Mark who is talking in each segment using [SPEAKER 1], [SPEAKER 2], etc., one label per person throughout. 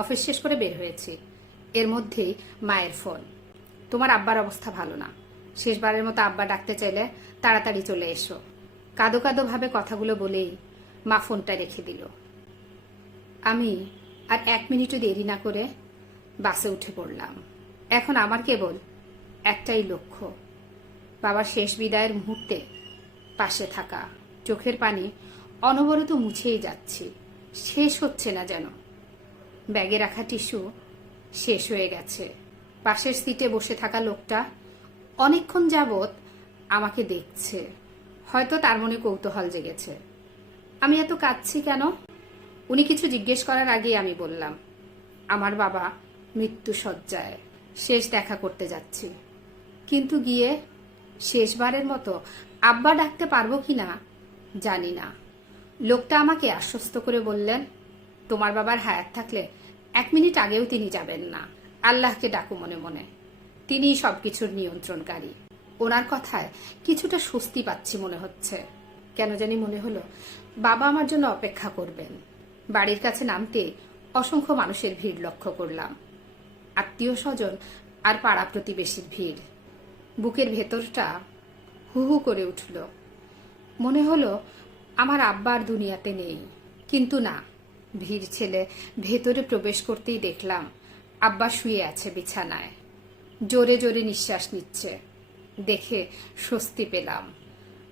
[SPEAKER 1] Office শেষ করে বের হয়েছি। এর মধ্যেই মায়ের ফোন। তোমার আব্বার অবস্থা ভালো না। শেষবারের মতো আব্বা ডাকতে চাইলে তাড়াতাড়ি চলে এসো। কাদো কাদো ভাবে কথাগুলো বলেই মা ফোনটা রেখে দিল। আমি আর এক মিনিটও দেরি না করে বাসে উঠে পড়লাম। এখন আমার কেবল একটাই লক্ষ্য, বাবার শেষ বিদায়ের মুহূর্তে পাশে থাকা। চোখের পানি অনবরত মুছেই যাচ্ছি। শেষ হচ্ছে না যেন। ব্যাগে রাখা টিস্যু শেষ হয়ে গেছে। পাশের সিটে বসে থাকা লোকটা অনেকক্ষণ যাবৎ আমাকে দেখছে। হয়তো তার মনে কৌতূহল জেগেছে। আমি এত কাঁদছি কেন? উনি কিছু জিজ্ঞেস করার আগেই আমি বললাম, আমার বাবা মৃত্যু সজ্জায় শেষ দেখা করতে যাচ্ছি। কিন্তু গিয়ে শেষবারের মতো আব্বা ডাকতে পারব কিনা জানি না। লোকটা আমাকে আশ্বস্ত করে বললেন, তোমার বাবার হায়াত থাকলে এক মিনিট আগেও তিনি যাবেন না। আল্লাহকে ডাকু মনে মনে। তিনিই সবকিছুর নিয়ন্ত্রণকারী। ওনার কথায় কিছুটা স্বস্তি পাচ্ছি মনে হচ্ছে। কেন জানি মনে হলো, বাবা আমার জন্য অপেক্ষা করবেন। বাড়ির কাছে নামতে অসংখ্য মানুষের ভিড় লক্ষ্য করলাম। আত্মীয় স্বজন আর পাড়া প্রতিবেশীর ভিড়। বুকের ভেতরটা হু হু করে উঠল। মনে হলো, আমার আব্বার দুনিয়াতে নেই। কিন্তু না ভিড় ছেলে ভেতরে প্রবেশ করতেই দেখলাম, আব্বা শুয়ে আছে বিছানায়। জোরে জোরে নিঃশ্বাস নিচ্ছে। দেখে স্বস্তি পেলাম।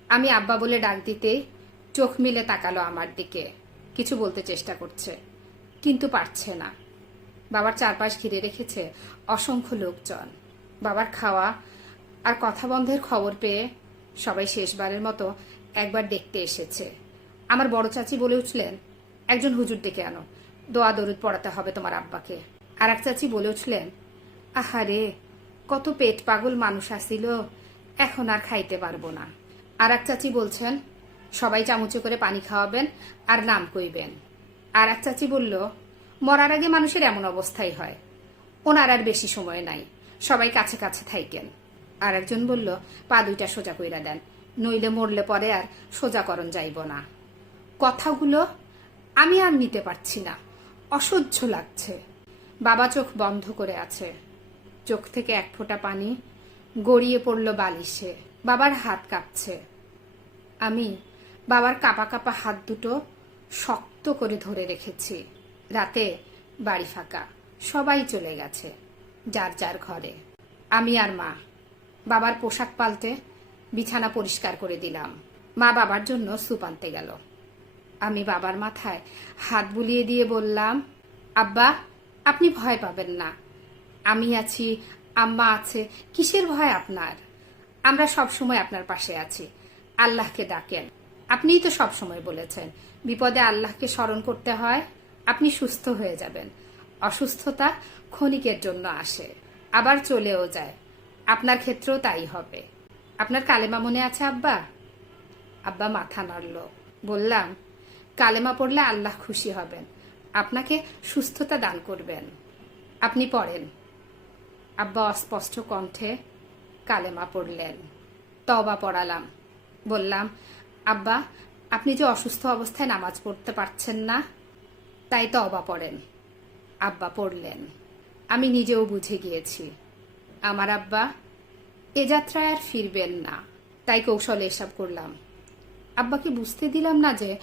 [SPEAKER 1] আমি আব্বা বলে ডাক দিতেই চোখ মিলে তাকালো আমার দিকে। কিছু বলতে চেষ্টা করছে, কিন্তু পারছে না। বাবার চারপাশ ঘিরে রেখেছে অসংখ্য লোকজন। বাবার খাওয়া আর কথা বন্ধের খবর পেয়ে সবাই শেষবারের মতো একবার দেখতে এসেছে। আমার বড় চাচি বলে উঠলেন একজন হুজুর ডেকে আনো। দোয়া দরুদ পড়াতে হবে তোমার আব্বাকে। আর এক চাচি বলে উঠলেন, আহারে, কত পেট পাগল মানুষ আসিল, এখন আর খাইতে পারব না। আর এক চাচি বলছেন, সবাই চামচে করে পানি খাওয়াবেন আর নাম কইবেন। আর এক চাচি বলল, মরার আগে মানুষের এমন অবস্থাই হয়। ওনার আর বেশি সময় নাই, সবাই কাছে কাছে থাইকেন। আর একজন বলল, পা দুইটা সোজা কইরা দেন, নইলে মরলে পরে আর সোজাকরণ যাইব না। কথাগুলো আমি আর নিতে পারছি না। অসহ্য লাগছে। বাবা চোখ বন্ধ করে আছে। চোখ থেকে এক ফোঁটা পানি গড়িয়ে পড়ল বালিশে। বাবার হাত কাঁপছে। আমি বাবার কাপা কাপা হাত দুটো শক্ত করে ধরে রেখেছি। রাতে বাড়ি ফাঁকা। সবাই চলে গেছে, যার যার ঘরে। আমি আর মা। বাবার পোশাক পাল্টে বিছানা পরিষ্কার করে দিলাম। মা বাবার জন্য স্যুপ আনতে গেল। আমি বাবার মাথায় হাত বুলিয়ে দিয়ে বললাম, আব্বা, আপনি ভয় পাবেন না। আমি আছি, আম্মা আছে, কিসের ভয় আপনার? আমরা সব সময় আপনার পাশে আছি। আল্লাহকে ডাকেন। আপনিই তো সব সময় বলেছেন, বিপদে আল্লাহকে স্মরণ করতে হয়, আপনি সুস্থ হয়ে যাবেন। অসুস্থতা ক্ষণিকের জন্য আসে, আবার চলেও যায়। আপনার ক্ষেত্রেও তাই হবে। আপনার কালেমা মনে আছে, আব্বা? আব্বা মাথা নাড়ল। বললাম কালেমা পড়লে আল্লাহ খুশি হবেন। আপনাকে সুস্থতা দান করবেন। আপনি পড়েন। আব্বা অস্পষ্ট কণ্ঠে কালেমা পড়লেন। তবা পড়ালাম। বললাম, আব্বা, আপনি যে অসুস্থ অবস্থায় নামাজ পড়তে পারছেন না, তাই তবা পড়েন। আব্বা পড়লেন। আমি নিজেও বুঝে গিয়েছি। আমার আব্বা, এ যাত্রায় আর ফিরবেন না। তাই কৌশলে এসব করলাম। আব্বাকে বুঝতে দিলাম না যে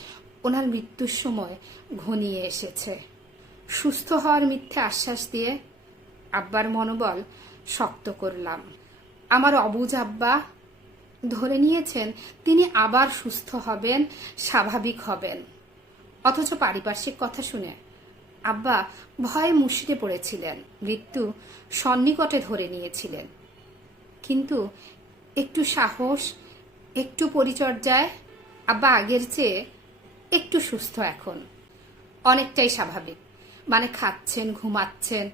[SPEAKER 1] ওনার মৃত্যুর সময় ঘনিয়ে এসেছে। সুস্থ হওয়ার মিথ্যে আশ্বাস দিয়ে আব্বার মনোবল শক্ত করলাম। আমার অবুজ আব্বা ধরে নিয়েছেন, তিনি আবার সুস্থ হবেন, স্বাভাবিক হবেন। অথচ পারিপার্শ্বিক কথা শুনে আব্বা ভয়ে মুশড়ে পড়েছিলেন, মৃত্যু সন্নিকটে ধরে নিয়েছিলেন। কিন্তু একটু সাহস, একটু পরিচর্যায় আব্বা আগের চেয়ে একটু সুস্থ এখন। অনেকটাই স্বাভাবিক। মানে খাচ্ছেন, ঘুমাচ্ছেন,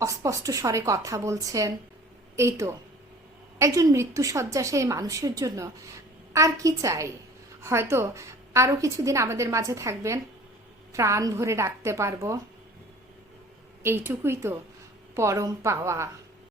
[SPEAKER 1] অস্পষ্ট স্বরে কথা বলছেন। এই তো, একজন মৃত্যুসজ্জা সেই মানুষের জন্য আর কি চাই? হয়তো আরও কিছুদিন আমাদের মাঝে থাকবেন, প্রাণ ভরে রাখতে পারব। এইটুকুই তো পরম পাওয়া।